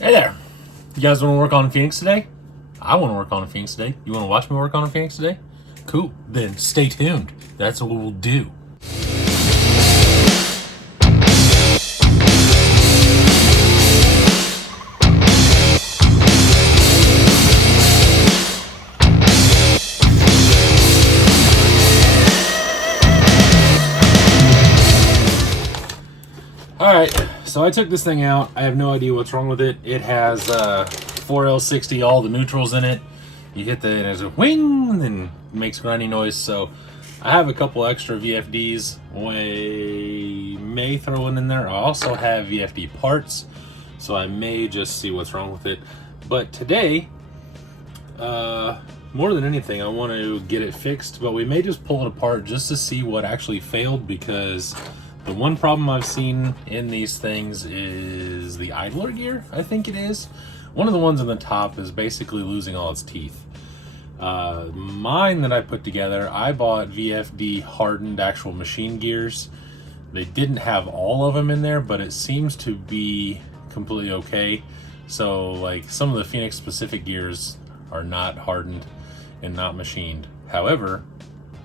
Hey there. You guys want to work on a Phoenix today? I want to work on a Phoenix today. You want to watch me work on a Phoenix today? Cool. Then stay tuned. That's what we'll do. Alright, so I took this thing out. I have no idea what's wrong with it. It has 4L60, all the neutrals in it. You hit the, and there's a wing, and then it makes grinding noise. So I have a couple extra VFDs. We may throw one in there. I also have VFD parts, so I may just see what's wrong with it. But today, more than anything, I want to get it fixed, but we may just pull it apart just to see what actually failed, because the one problem I've seen in these things is the idler gear, I think it is. One of the ones on the top is basically losing all its teeth. Mine that I put together, I bought VFD hardened actual machine gears. They didn't have all of them in there, but it seems to be completely okay. So like some of the Phoenix specific gears are not hardened and not machined. However,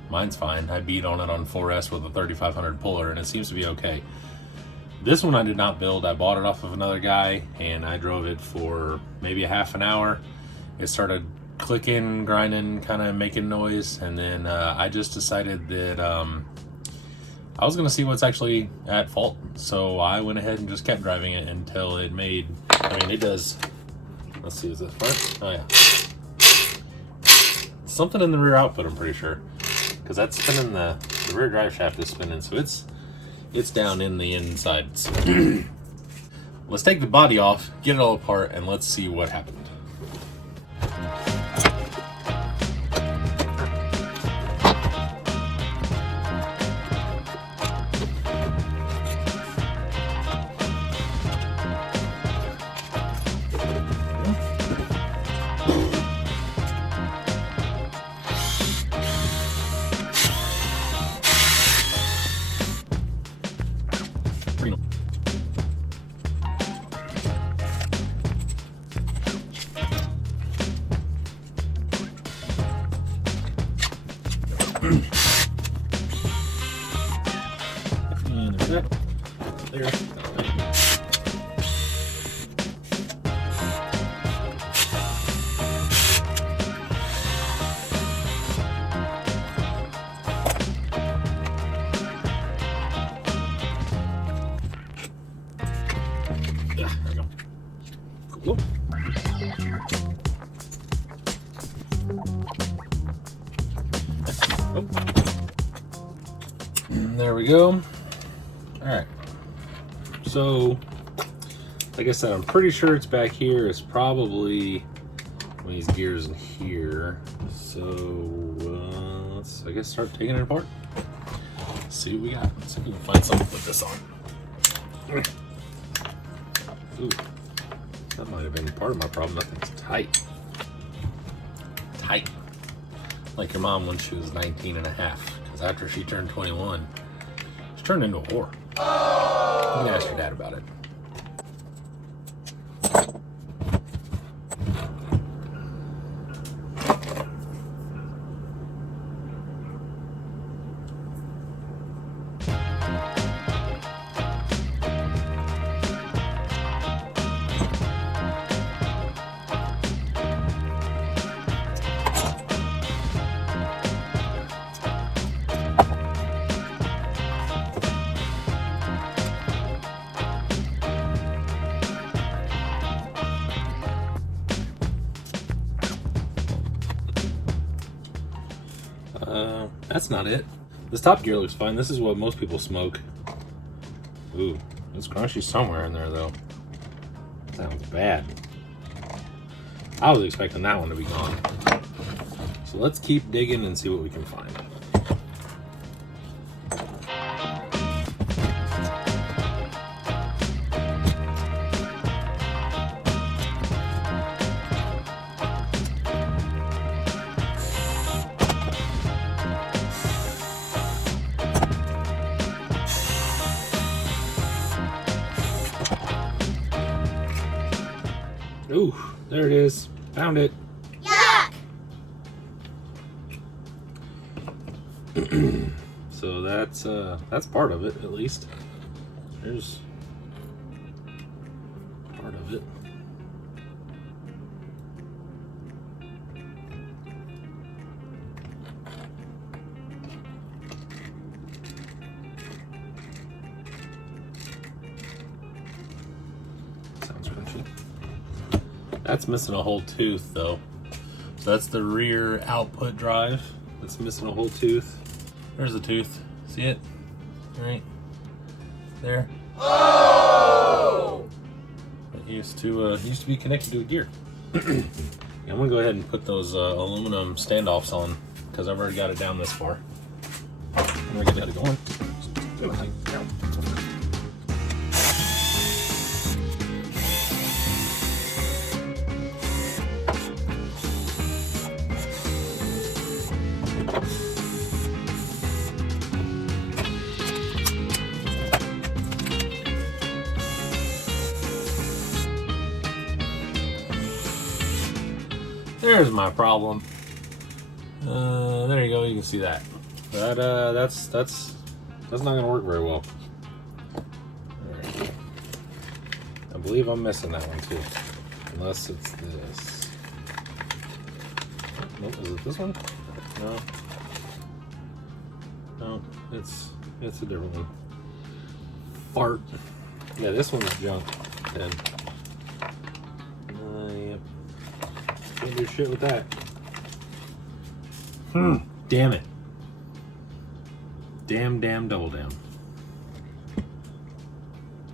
mine's fine. I beat on it on 4S with a 3500 puller and it seems to be okay. This one I did not build. I bought it off of another guy and I drove it for maybe a half an hour. It started clicking, grinding, kind of making noise, and then I just decided that I was going to see what's actually at fault. So I went ahead and just kept driving it until it made, I mean it does, let's see, is this part? Oh yeah. Something in the rear output, I'm pretty sure. Because that's spinning, the rear drive shaft is spinning, so it's down in the inside. So let's take the body off, get it all apart, and let's see what happened. And there. Yeah, there we go. Cool. Oh. There we go. Alright. So, like I said, I'm pretty sure it's back here. It's probably one of these gears in here. So, let's, I guess, start taking it apart. See what we got. Let's see if we can find something to put this on. Ooh, that might have been part of my problem. That thing's tight. Tight. Like your mom when she was 19 and a half. Because after she turned 21, she turned into a whore. You can ask your dad about it. That's not it. This top gear looks fine. This is what most people smoke. Ooh, it's crunchy somewhere in there though. Sounds bad. I was expecting that one to be gone. So let's keep digging and see what we can find. Ooh, there it is. Found it. Yuck! So that's part of it, at least. There's part of it. Sounds crunchy. That's missing a whole tooth though. So that's the rear output drive. That's missing a whole tooth. There's the tooth. See it? Right there. Oh! It used to be connected to a gear. Yeah, I'm gonna go ahead and put those aluminum standoffs on because I've already got it down this far. I'm gonna get it going. There's my problem. There you go. You can see that. That's not gonna work very well. Right. I believe I'm missing that one too, unless it's this. Nope. Is it this one? No. No. It's a different one. Fart. Yeah, this one's junk. And yep. Can't do shit with that. Damn it. Damn, double damn.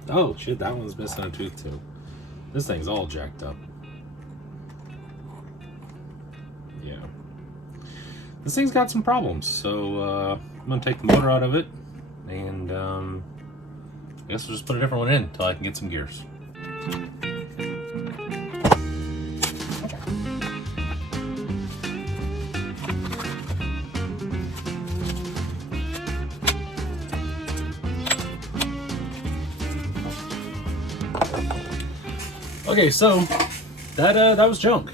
Oh shit, that one's missing a tooth too. This thing's all jacked up. Yeah. This thing's got some problems, so I'm gonna take the motor out of it and I guess we'll just put a different one in until I can get some gears. Okay, so that was junk.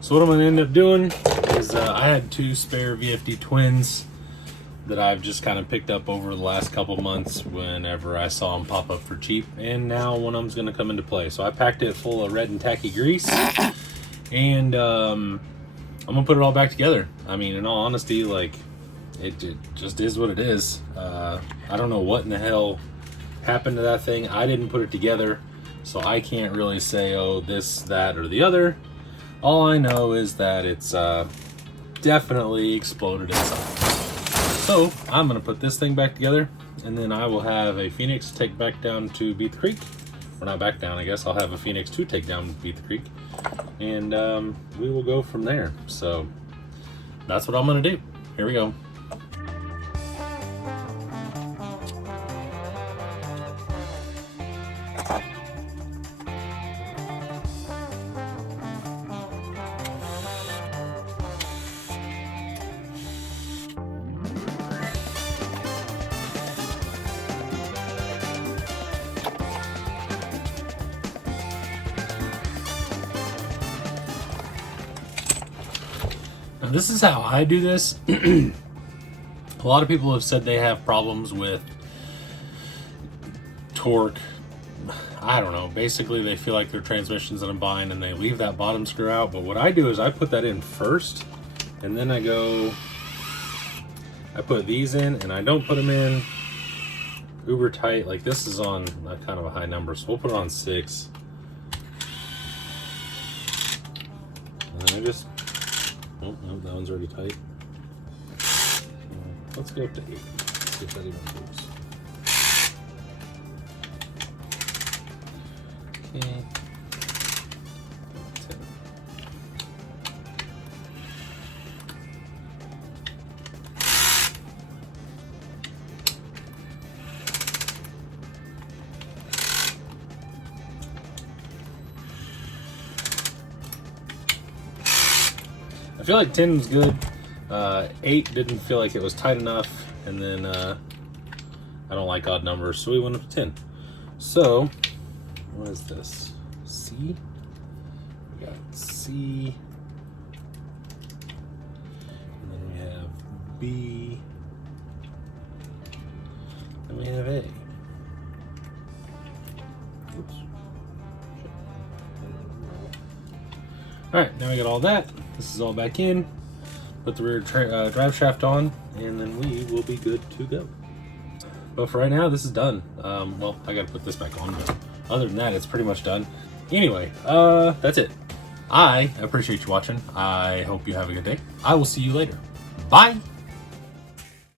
So what I'm gonna end up doing is I had two spare VFD twins that I've just kind of picked up over the last couple months whenever I saw them pop up for cheap, and now one of them's gonna come into play. So I packed it full of red and tacky grease, and I'm gonna put it all back together. I mean, in all honesty, like it just is what it is. I don't know what in the hell happened to that thing. I didn't put it together. So I can't really say, oh, this, that, or the other. All I know is that it's definitely exploded inside. So I'm gonna put this thing back together, and then I will have a Phoenix take back down to Beat the Creek. Or not back down, I guess. I'll have a Phoenix 2 take down Beat the Creek. And we will go from there. So that's what I'm gonna do. Here we go. Now, this is how I do this. A lot of people have said they have problems with torque. I don't know. Basically, they feel like their transmission's in a bind and they leave that bottom screw out. But what I do is I put that in first, and then I put these in, and I don't put them in uber tight. Like this is on kind of a high number, so we'll put it on 6. And then I just, oh no, that one's already tight. Let's go up to 8. See if that even moves. Okay. 10. I feel like 10 was good. 8 didn't feel like it was tight enough, and then I don't like odd numbers, so we went up to 10. So what is this? C. We got C. And then we have B. And we have A. Oops. Alright, now we got all that. This is all back in. Put the rear drive shaft on, and then we will be good to go. But for right now, this is done. Well, I gotta put this back on, but other than that, it's pretty much done. Anyway, that's it. I appreciate you watching. I hope you have a good day. I will see you later. Bye!